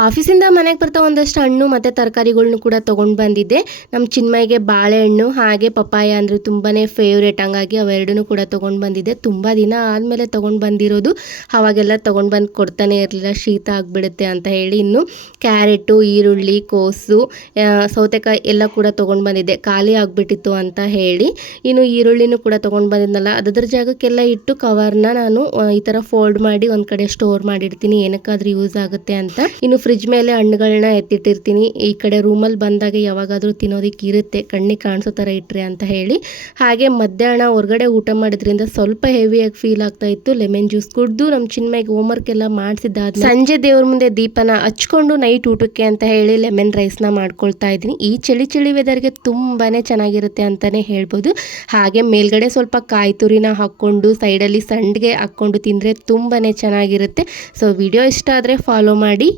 ಆಫೀಸಿಂದ ಮನೆಗೆ ಬರ್ತಾ ಒಂದಷ್ಟು ಹಣ್ಣು ಮತ್ತು ತರಕಾರಿಗಳ್ನು ಕೂಡ ತೊಗೊಂಡು ಬಂದಿದ್ದೆ. ನಮ್ಮ ಚಿನ್ಮಯ್ಗೆ ಬಾಳೆಹಣ್ಣು ಹಾಗೆ ಪಪ್ಪಾಯ ಅಂದರೆ ತುಂಬಾ ಫೇವ್ರೇಟ್, ಹಂಗಾಗಿ ಅವೆರಡನ್ನೂ ಕೂಡ ತೊಗೊಂಡು ಬಂದಿದ್ದೆ. ತುಂಬ ದಿನ ಆದಮೇಲೆ ತೊಗೊಂಡು ಬಂದಿರೋದು. ಅವಾಗೆಲ್ಲ ತೊಗೊಂಡು ಬಂದು ಕೊಡ್ತಾನೆ ಇರಲಿಲ್ಲ, ಶೀತ ಆಗಿಬಿಡುತ್ತೆ ಅಂತ ಹೇಳಿ. ಇನ್ನು ಕ್ಯಾರೆಟು, ಈರುಳ್ಳಿ, ಕೋಸು, ಸೌತೆಕಾಯಿ ಎಲ್ಲ ಕೂಡ ತೊಗೊಂಡು ಬಂದಿದ್ದೆ, ಖಾಲಿ ಆಗಿಬಿಟ್ಟಿತ್ತು ಅಂತ ಹೇಳಿ. ಇನ್ನು ಈರುಳ್ಳಿನೂ ಕೂಡ ತೊಗೊಂಡು ಬಂದಿದ್ನಲ್ಲ, ಅದರ ಜಾಗಕ್ಕೆಲ್ಲ ಇಟ್ಟು ಕವರ್ನ ನಾನು ಈ ಥರ ಫೋಲ್ಡ್ ಮಾಡಿ ಒಂದು ಕಡೆ ಸ್ಟೋರ್ ಮಾಡಿರ್ತೀನಿ, ಏನಕ್ಕಾದ್ರೂ ಯೂಸ್ ಆಗುತ್ತೆ ಅಂತ. ಇನ್ನು ಫ್ರಿಜ್ ಮೇಲೆ ಹಣ್ಣುಗಳನ್ನ ಎತ್ತಿಟ್ಟಿರ್ತೀನಿ. ಈ ಕಡೆ ರೂಮಲ್ಲಿ ಬಂದಾಗ ಯಾವಾಗಾದರೂ ತಿನ್ನೋದಕ್ಕೆ ಇರುತ್ತೆ, ಕಣ್ಣಿಗೆ ಕಾಣಿಸೋ ಥರ ಇಟ್ಟರೆ ಅಂತ ಹೇಳಿ. ಹಾಗೆ ಮಧ್ಯಾಹ್ನ ಹೊರಗಡೆ ಊಟ ಮಾಡೋದ್ರಿಂದ ಸ್ವಲ್ಪ ಹೆವಿಯಾಗಿ ಫೀಲ್ ಆಗ್ತಾ ಇತ್ತು. ಲೆಮನ್ ಜ್ಯೂಸ್ ಕುಡಿದು ನಮ್ಮ ಚಿನ್ಮಯ್ಗೆ ಹೋಮ್ವರ್ಕ್ ಎಲ್ಲ ಮಾಡಿಸಿದ್ದಾದ್ಮೇಲೆ ಸಂಜೆ ದೇವ್ರ ಮುಂದೆ ದೀಪನ ಹಚ್ಕೊಂಡು ನೈಟ್ ಊಟಕ್ಕೆ ಅಂತ ಹೇಳಿ ಲೆಮನ್ ರೈಸ್ನ ಮಾಡ್ಕೊಳ್ತಾ ಇದ್ದೀನಿ. ಈ ಚಳಿ ವೆದರ್ಗೆ ತುಂಬಾ ಚೆನ್ನಾಗಿರುತ್ತೆ ಅಂತಲೇ ಹೇಳ್ಬೋದು. ಹಾಗೆ ಮೇಲ್ಗಡೆ ಸ್ವಲ್ಪ ಕಾಯಿ ತುರಿನ ಹಾಕ್ಕೊಂಡು ಸೈಡಲ್ಲಿ ಸಂಡಿಗೆ ಹಾಕ್ಕೊಂಡು ತಿಂದರೆ ತುಂಬಾ ಚೆನ್ನಾಗಿರುತ್ತೆ. ಸೊ ವಿಡಿಯೋ ಇಷ್ಟ ಆದರೆ ಫಾಲೋ ಮಾಡಿ.